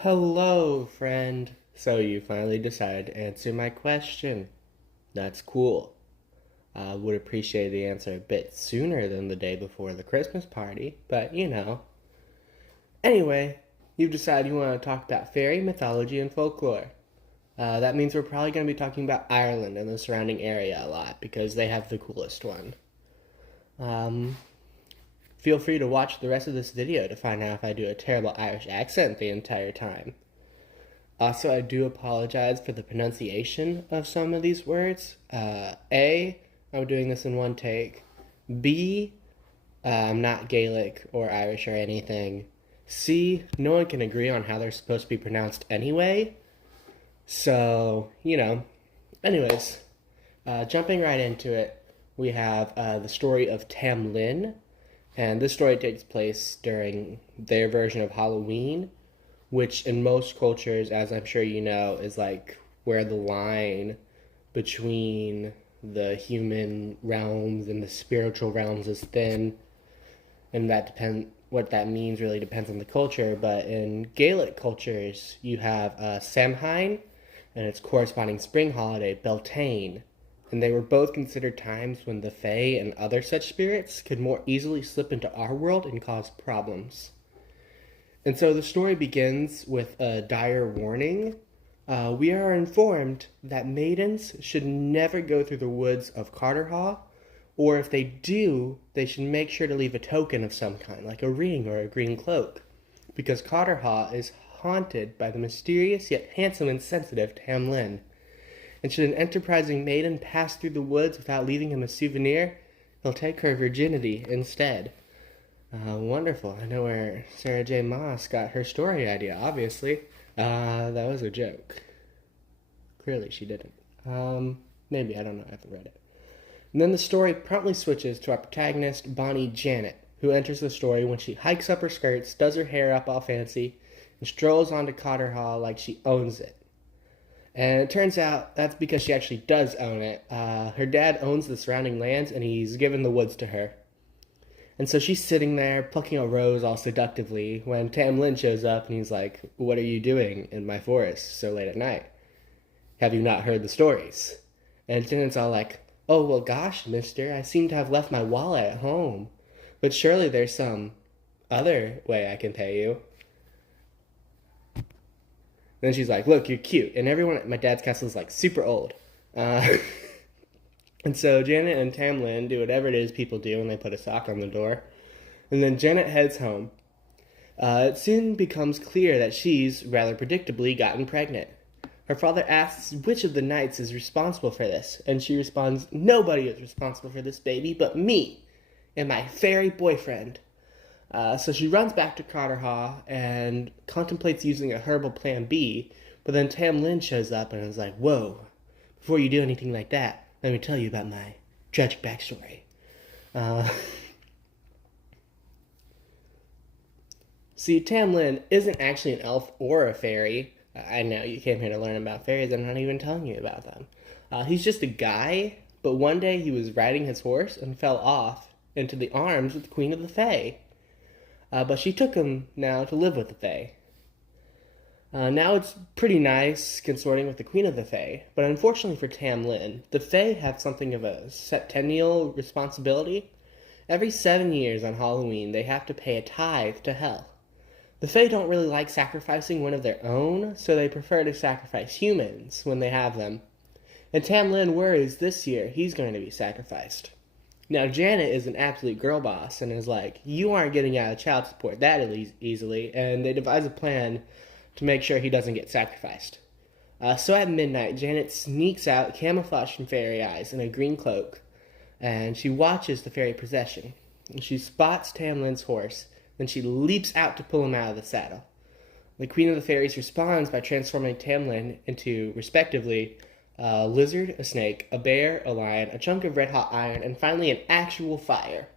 Hello, friend. So you finally decided to answer my question. That's cool. I would appreciate the answer a bit sooner than the day before the Christmas party, but you know. Anyway, you've decided you want to talk about fairy mythology and folklore. That means we're probably going to be talking about Ireland and the surrounding area a lot because they have the coolest one. Um, Feel free to watch the rest of this video to find out if I do a terrible Irish accent the entire time. Also, I do apologize for the pronunciation of some of these words. I'm doing this in one take. B, I'm not Gaelic or Irish or anything. C, no one can agree on how they're supposed to be pronounced anyway. So, Anyways, jumping right into it, we have the story of Tam Lin. And this story takes place during their version of Halloween, which in most cultures, as I'm sure you know, is like where the line between the human realms and the spiritual realms is thin, and what that means really depends on the culture. But in Gaelic cultures, you have Samhain and its corresponding spring holiday, Beltane, and they were both considered times when the Fae and other such spirits could more easily slip into our world and cause problems. And so the story begins with a dire warning. We are informed that maidens should never go through the woods of Carterhaugh, or if they do, they should make sure to leave a token of some kind, like a ring or a green cloak, because Carterhaugh is haunted by the mysterious yet handsome and sensitive Tam Lin. And should an enterprising maiden pass through the woods without leaving him a souvenir, he'll take her virginity instead. Wonderful. I know where Sarah J. Maas got her story idea, obviously. That was a joke. Clearly she didn't. Maybe, I don't know, I haven't read it. And then the story promptly switches to our protagonist, Bonnie Janet, who enters the story when she hikes up her skirts, does her hair up all fancy, and strolls onto Carterhaugh like she owns it. And it turns out that's because she actually does own it. Her dad owns the surrounding lands, and he's given the woods to her. And so she's sitting there plucking a rose all seductively when Tam Lin shows up and he's like, "What are you doing in my forest so late at night? Have you not heard the stories?" And Janet's all like, "Oh, well, gosh, mister, I seem to have left my wallet at home. But surely there's some other way I can pay you." Then she's like, "Look, you're cute." And everyone at my dad's castle is like super old. Uh, and so Janet and Tam Lin do whatever it is people do when they put a sock on the door. And then Janet heads home. It soon becomes clear that she's, rather predictably, gotten pregnant. Her father asks which of the knights is responsible for this, and she responds, "Nobody is responsible for this baby but me and my fairy boyfriend." So she runs back to Carterhaugh and contemplates using a herbal plan B, but then Tam Lin shows up and is like, "Whoa, before you do anything like that, let me tell you about my tragic backstory." Uh, See, Tam Lin isn't actually an elf or a fairy. I know you came here to learn about fairies. I'm not even telling you about them. He's just a guy, but one day he was riding his horse and fell off into the arms of the Queen of the Fae. But she took him now to live with the Fae. Now it's pretty nice consorting with the Queen of the Fae, but unfortunately for Tam Lin, the Fae have something of a septennial responsibility. Every 7 years on Halloween, they have to pay a tithe to Hell. The Fae don't really like sacrificing one of their own, so they prefer to sacrifice humans when they have them. And Tam Lin worries this year he's going to be sacrificed. Now, Janet is an absolute girl boss and is like, "You aren't getting out of child support that easily," and they devise a plan to make sure he doesn't get sacrificed. So at midnight, Janet sneaks out, camouflaged in fairy eyes, in a green cloak, and she watches the fairy procession. She spots Tam Lin's horse, then she leaps out to pull him out of the saddle. The Queen of the Fairies responds by transforming Tam Lin into, respectively, a lizard, a snake, a bear, a lion, a chunk of red-hot iron, and finally an actual fire.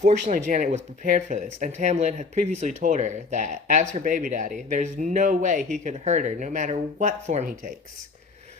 Fortunately, Janet was prepared for this, and Tam Lin had previously told her that, as her baby daddy, there's no way he could hurt her no matter what form he takes.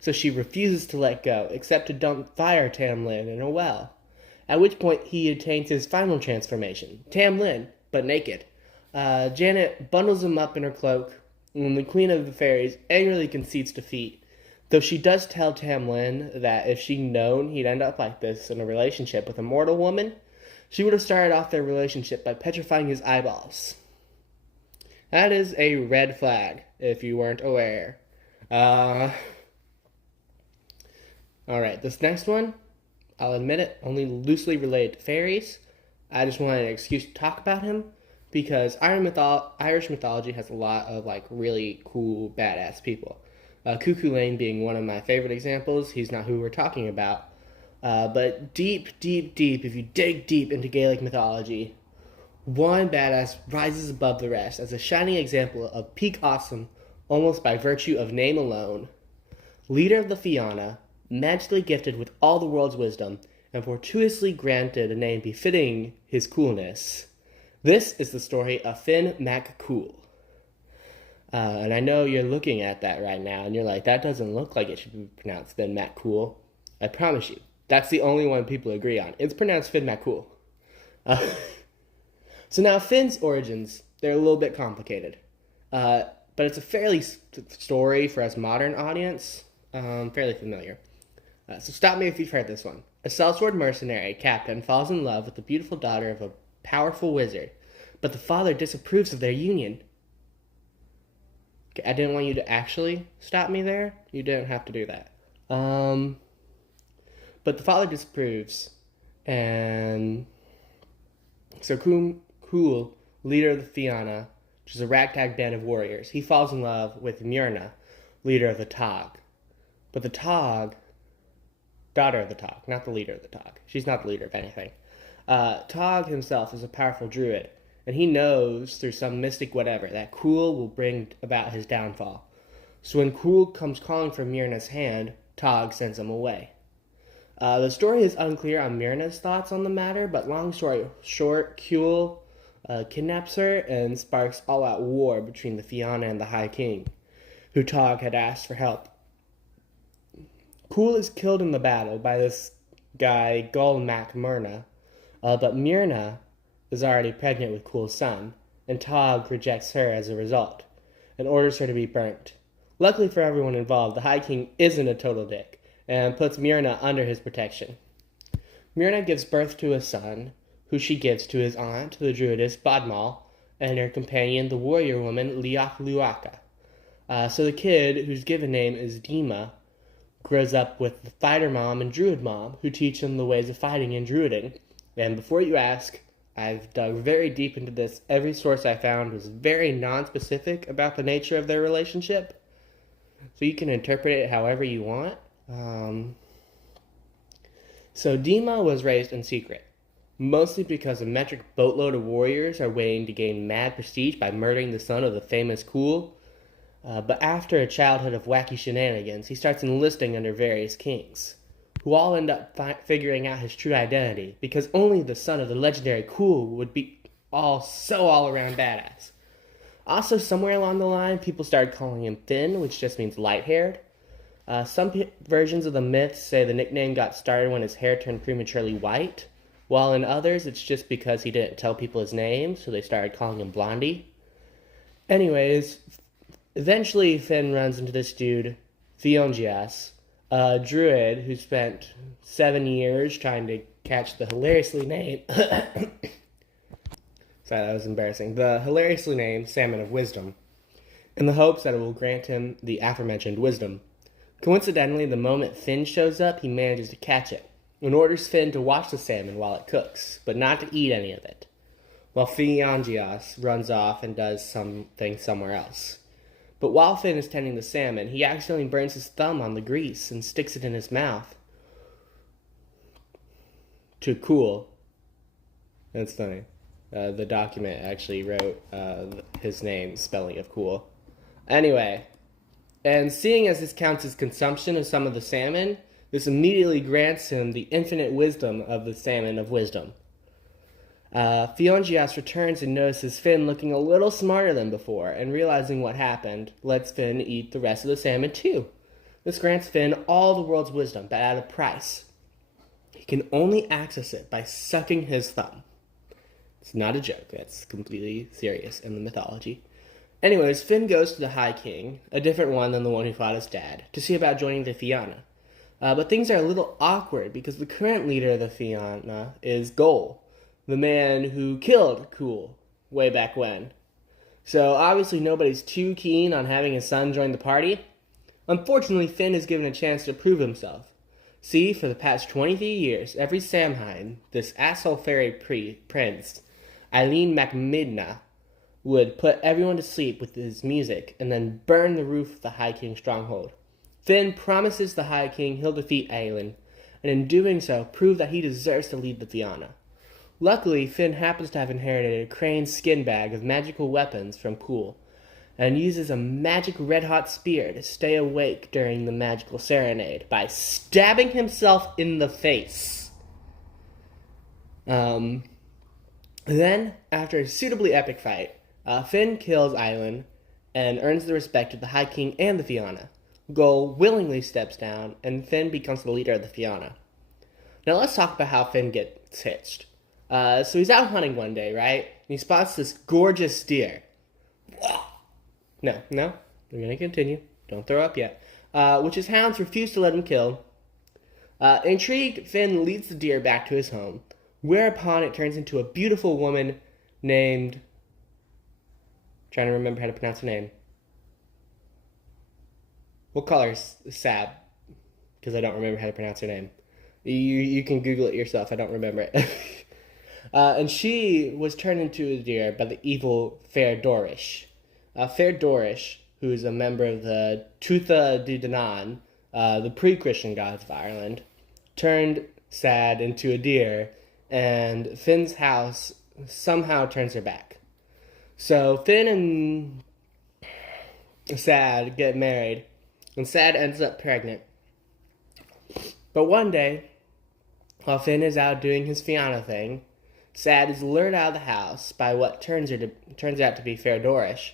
So she refuses to let go, except to dump fire Tam Lin in a well. At which point he attains his final transformation, Tam Lin, but naked. Janet bundles him up in her cloak, when the Queen of the Fairies angrily concedes defeat, though she does tell Tamlin that if she'd known he'd end up like this in a relationship with a mortal woman, she would have started off their relationship by petrifying his eyeballs. That is a red flag, if you weren't aware. Alright, this next one, I'll admit it, only loosely related to fairies. I just wanted an excuse to talk about him because Irish mythology has a lot of like really cool, badass people. Cuckoo Lane being one of my favorite examples. He's not who we're talking about. But deep, if you dig deep into Gaelic mythology, one badass rises above the rest as a shining example of peak awesome almost by virtue of name alone. Leader of the Fianna, magically gifted with all the world's wisdom, and fortuitously granted a name befitting his coolness. This is the story of Finn MacCool. And I know you're looking at that right now, and you're like, that doesn't look like it should be pronounced Finn MacCool. I promise you, that's the only one people agree on. It's pronounced Finn MacCool. So now Finn's origins, they're a little bit complicated. But it's a fairly story for us modern audience, fairly familiar. So stop me if you've heard this one. A sellsword mercenary captain falls in love with the beautiful daughter of a powerful wizard, but the father disapproves of their union. Okay, I didn't want you to actually stop me there. You didn't have to do that. But the father disapproves, and so Cool, leader of the Fianna, which is a ragtag band of warriors, he falls in love with Myrna, leader of the Tog. But the Tog, daughter of the Tog, not the leader of the Tog. She's not the leader of anything. Tog himself is a powerful druid, and he knows through some mystic whatever that Cool will bring about his downfall. So when Cool comes calling for Myrna's hand, Tog sends him away. The story is unclear on Myrna's thoughts on the matter, but long story short, Cool kidnaps her and sparks all-out war between the Fianna and the High King, who Tog had asked for help. Cool is killed in the battle by this guy, Gul Mac Myrna, but Myrna is already pregnant with Cool's son, and Tog rejects her as a result, and orders her to be burnt. Luckily for everyone involved, the High King isn't a total dick, and puts Myrna under his protection. Myrna gives birth to a son, who she gives to his aunt, the druidess Bodmal, and her companion, the warrior woman Liach Luaka. So the kid, whose given name is Dima, grows up with the fighter mom and druid mom, who teach him the ways of fighting and druiding. And before you ask, I've dug very deep into this. Every source I found was very non-specific about the nature of their relationship, so you can interpret it however you want. So Dima was raised in secret, mostly because a metric boatload of warriors are waiting to gain mad prestige by murdering the son of the famous Cool. But after a childhood of wacky shenanigans, he starts enlisting under various kings, who all end up figuring out his true identity, because only the son of the legendary Cool would be all around badass. Also, somewhere along the line, people started calling him Finn, which just means light-haired. Some versions of the myth say the nickname got started when his hair turned prematurely white, while in others it's just because he didn't tell people his name, so they started calling him Blondie. Anyways, eventually Finn runs into this dude, Theongias, a druid who spent 7 years trying to catch the hilariously named... Sorry, that was embarrassing. The hilariously named Salmon of Wisdom, in the hopes that it will grant him the aforementioned wisdom. Coincidentally, the moment Finn shows up, he manages to catch it, and orders Finn to watch the salmon while it cooks, but not to eat any of it, while Theongias runs off and does something somewhere else. But while Finn is tending the salmon, he accidentally burns his thumb on the grease and sticks it in his mouth. To Cool. That's funny. The document actually wrote his name, spelling of Cool. Anyway, and seeing as this counts as consumption of some of the salmon, this immediately grants him the infinite wisdom of the Salmon of Wisdom. Theongias returns and notices Finn looking a little smarter than before, and realizing what happened, lets Finn eat the rest of the salmon too. This grants Finn all the world's wisdom, but at a price. He can only access it by sucking his thumb. It's not a joke, that's completely serious in the mythology. Anyways, Finn goes to the High King, a different one than the one who fought his dad, to see about joining the Fianna. But things are a little awkward because the current leader of the Fianna is Gol, the man who killed Cool way back when. So obviously nobody's too keen on having his son join the party. Unfortunately, Finn is given a chance to prove himself. See, for the past 23 years, every Samhain, this asshole fairy prince, Eileen MacMidna, would put everyone to sleep with his music and then burn the roof of the High King's stronghold. Finn promises the High King he'll defeat Eileen, and in doing so, prove that he deserves to lead the Fianna. Luckily, Finn happens to have inherited a crane's skin bag of magical weapons from Cool, and uses a magic red-hot spear to stay awake during the magical serenade by stabbing himself in the face. Then, after a suitably epic fight, Finn kills Eileen and earns the respect of the High King and the Fianna. Gol willingly steps down, and Finn becomes the leader of the Fianna. Now let's talk about how Finn gets hitched. So he's out hunting one day, right? And he spots this gorgeous deer. No, we're going to continue. Don't throw up yet. Which his hounds refuse to let him kill. Intrigued, Finn leads the deer back to his home, whereupon it turns into a beautiful woman named... trying to remember how to pronounce her name. We'll call her Sab, because I don't remember how to pronounce her name. You can Google it yourself. I don't remember it. And she was turned into a deer by the evil Fair Dorish. Fair Dorish, who is a member of the Tuatha De Danann, the pre-Christian gods of Ireland, turned Sad into a deer, and Finn's house somehow turns her back. So Finn and Sad get married, and Sad ends up pregnant. But one day, while Finn is out doing his Fianna thing, Sad is lured out of the house by what turns out to be Fair Dorish,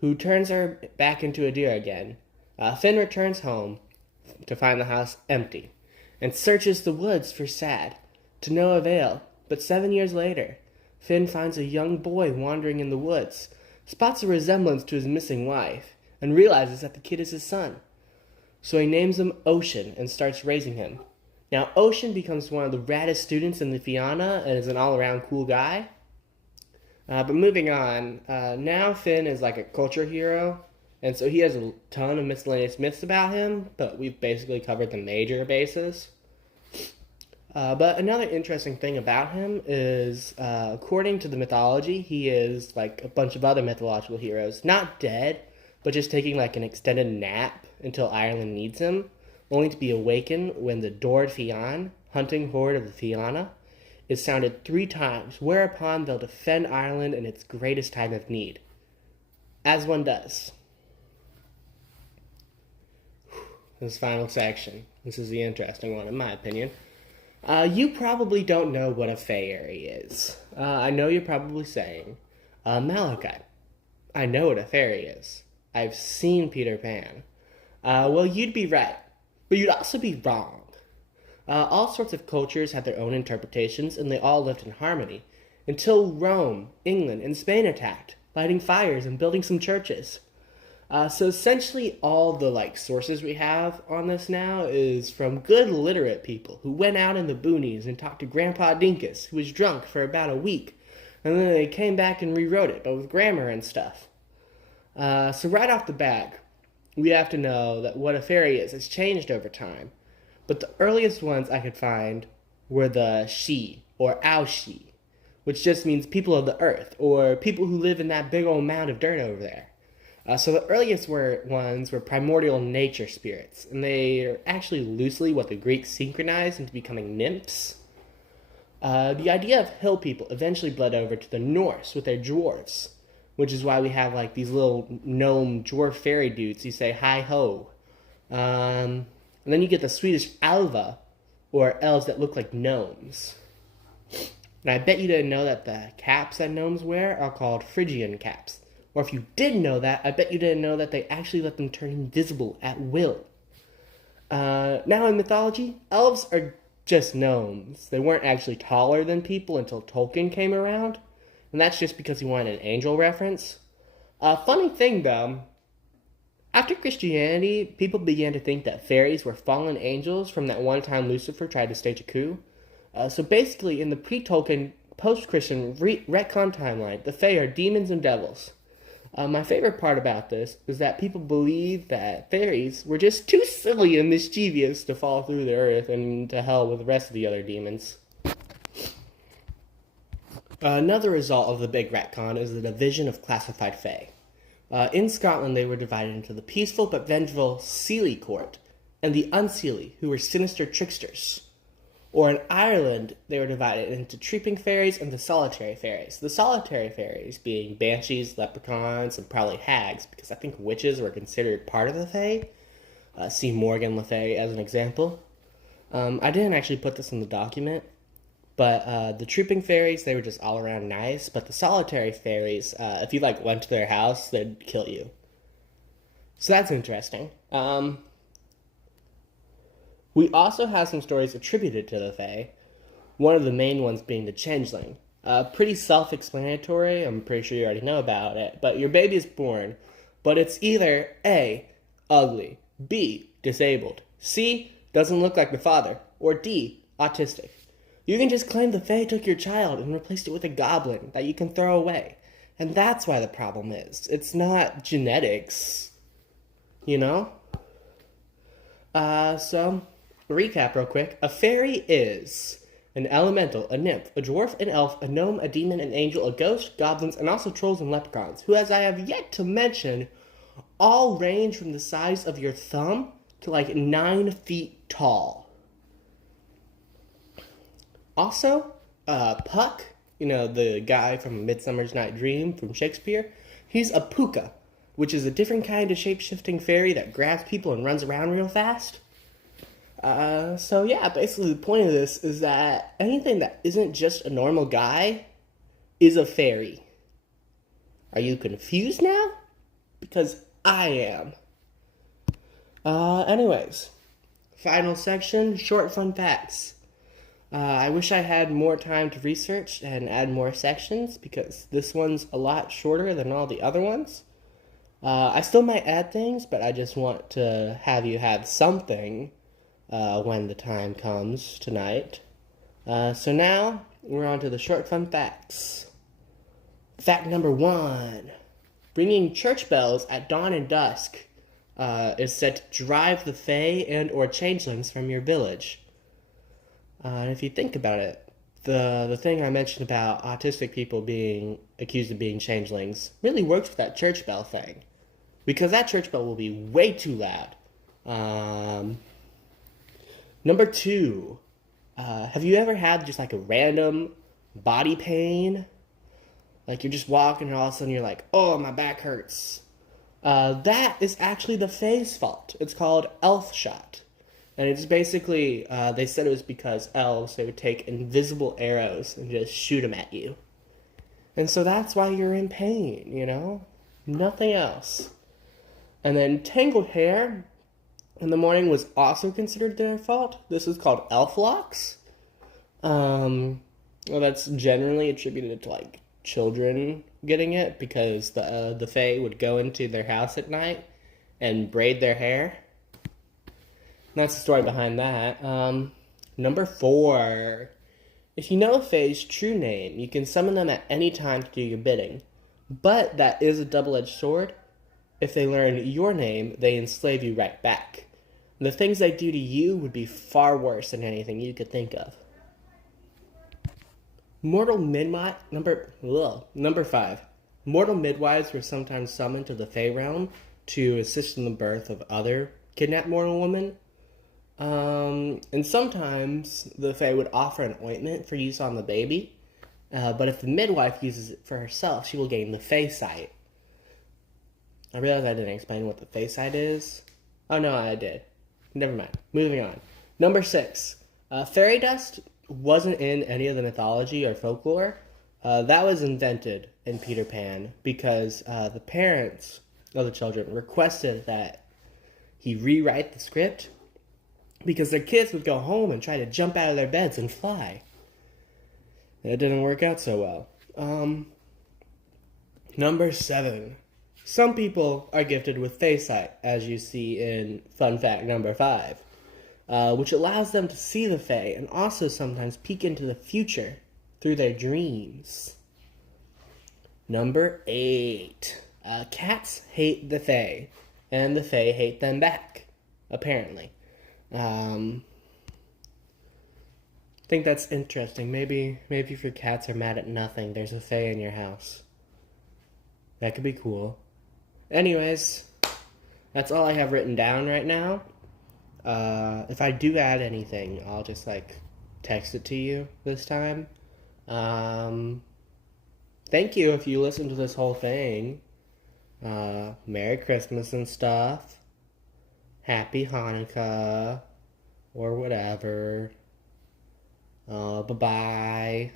who turns her back into a deer again. Finn returns home to find the house empty, and searches the woods for Sad, to no avail. But 7 years later, Finn finds a young boy wandering in the woods, spots a resemblance to his missing wife, and realizes that the kid is his son. So he names him Ocean and starts raising him. Now, Ocean becomes one of the raddest students in the Fianna and is an all-around cool guy. But moving on, now Finn is like a culture hero, and so he has a ton of miscellaneous myths about him, but we've basically covered the major bases. But another interesting thing about him is, according to the mythology, he is like a bunch of other mythological heroes, not dead, but just taking like an extended nap until Ireland needs him, only to be awakened when the Dord Fiann, hunting horde of the Fianna, is sounded 3 times, whereupon they'll defend Ireland in its greatest time of need. As one does. This final section. This is the interesting one, in my opinion. You probably don't know what a fairy is. I know you're probably saying, Malachi, I know what a fairy is. I've seen Peter Pan. Well, you'd be right, but you'd also be wrong. All sorts of cultures had their own interpretations, and they all lived in harmony, until Rome, England, and Spain attacked, lighting fires and building some churches. So essentially all the sources we have on this now is from good literate people who went out in the boonies and talked to Grandpa Dinkus, who was drunk for about a week, and then they came back and rewrote it, but with grammar and stuff. So right off the bat, we have to know that what a fairy is has changed over time. But the earliest ones I could find were the Shi, or Aushi, which just means people of the earth, or people who live in that big old mound of dirt over there. So the earliest ones were primordial nature spirits, and they are actually loosely what the Greeks synchronized into becoming nymphs. The idea of hill people eventually bled over to the Norse with their dwarves, which is why we have these little gnome dwarf fairy dudes who say hi-ho. And then you get the Swedish alva, or elves that look like gnomes. And I bet you didn't know that the caps that gnomes wear are called Phrygian caps. Or if you did know that, I bet you didn't know that they actually let them turn invisible at will. Now in mythology, elves are just gnomes. They weren't actually taller than people until Tolkien came around. And that's just because he wanted an angel reference. Funny thing though, after Christianity, people began to think that fairies were fallen angels from that one time Lucifer tried to stage a coup. So basically, in the pre-Tolkien, post-Christian retcon timeline, the Fae are demons and devils. My favorite part about this is that people believe that fairies were just too silly and mischievous to fall through the earth and to hell with the rest of the other demons. Another result of the big retcon is the division of classified fae. In Scotland, they were divided into the peaceful but vengeful Seelie court and the Unseelie, who were sinister tricksters. Or in Ireland, they were divided into Trooping Fairies and the Solitary Fairies. The Solitary Fairies being banshees, leprechauns, and probably hags, because I think witches were considered part of the Fae. See Morgan Le Fay as an example. I didn't actually put this in the document, but the Trooping Fairies, they were just all around nice. But the Solitary Fairies, if you went to their house, they'd kill you. So that's interesting. We also have some stories attributed to the Fae, one of the main ones being the Changeling. Pretty self-explanatory, I'm pretty sure you already know about it, but your baby is born, but it's either A, ugly, B, disabled, C, doesn't look like the father, or D, autistic. You can just claim the Fae took your child and replaced it with a goblin that you can throw away. And that's why the problem is. It's not genetics, you know? So, recap real quick. A fairy is an elemental, a nymph, a dwarf, an elf, a gnome, a demon, an angel, a ghost, goblins, and also trolls and leprechauns, who, as I have yet to mention, all range from the size of your thumb to 9 feet tall. Also, Puck, the guy from Midsummer's Night Dream from Shakespeare, he's a puka, which is a different kind of shape-shifting fairy that grabs people and runs around real fast. So yeah, basically the point of this is that anything that isn't just a normal guy is a fairy. Are you confused now? Because I am. Anyways, final section, short fun facts. I wish I had more time to research and add more sections because this one's a lot shorter than all the other ones. I still might add things, but I just want to have you have something when the time comes tonight. So now, we're on to the short fun facts. Fact number 1. Ringing church bells at dawn and dusk is said to drive the Fae and or changelings from your village. And if you think about it, the thing I mentioned about autistic people being accused of being changelings really works with that church bell thing. Because that church bell will be way too loud. Number 2, have you ever had just a random body pain? You're just walking and all of a sudden you're like, oh, my back hurts. That is actually the Fae's fault. It's called elf shot. And it's basically, they said it was because elves, they would take invisible arrows and just shoot them at you. And so that's why you're in pain, Nothing else. And then tangled hair in the morning was also considered their fault. This is called elf locks. Well, that's generally attributed to children getting it because the Fae would go into their house at night and braid their hair. And that's the story behind that. Number 4. If you know a Fae's true name, you can summon them at any time to do your bidding. But that is a double-edged sword. If they learn your name, they enslave you right back. The things they do to you would be far worse than anything you could think of. Number 5. Mortal midwives were sometimes summoned to the Fae realm to assist in the birth of other kidnapped mortal women. And sometimes the Fae would offer an ointment for use on the baby. But if the midwife uses it for herself, she will gain the Fae sight. I realize I didn't explain what the Fae sight is. Oh no, I did. Never mind. Moving on. Number 6. Fairy dust wasn't in any of the mythology or folklore. That was invented in Peter Pan because the parents of the children requested that he rewrite the script because their kids would go home and try to jump out of their beds and fly. And it didn't work out so well. Number 7. Some people are gifted with Fae sight, as you see in fun fact number 5, which allows them to see the Fae and also sometimes peek into the future through their dreams. Number 8. Cats hate the Fae, and the Fae hate them back, apparently. I think that's interesting. Maybe if your cats are mad at nothing, there's a Fae in your house. That could be cool. Anyways, that's all I have written down right now. If I do add anything, I'll just text it to you this time. Thank you if you listen to this whole thing. Merry Christmas and stuff. Happy Hanukkah. Or whatever. Bye-bye.